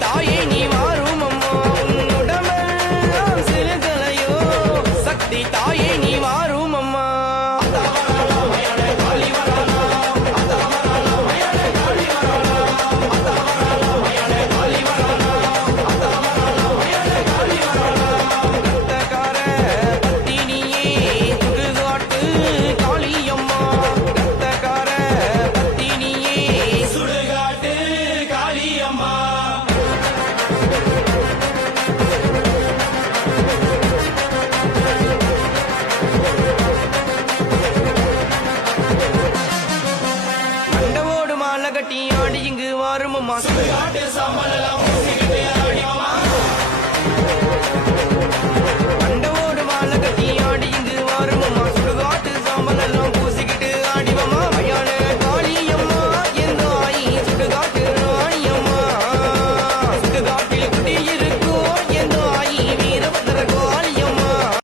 தாயே நீ மாறும் அம்மா உன்னுடமெல்லாம் சிறுகலையோ சக்தி தாயே நீ மாறும் அம்மா ரத்தக்கார பத்தினியே சுடுகாட்டு காளியம்மா ரத்தக்கார பத்தினியே சுடுகாட்டு காளியம்மா மண்டவோடு மாலை கட்டி ஆடி இங்கு வாரும் அம்மா சுடுகாட்டு சாம்பலெல்லாம் பூசிக்கிட்டு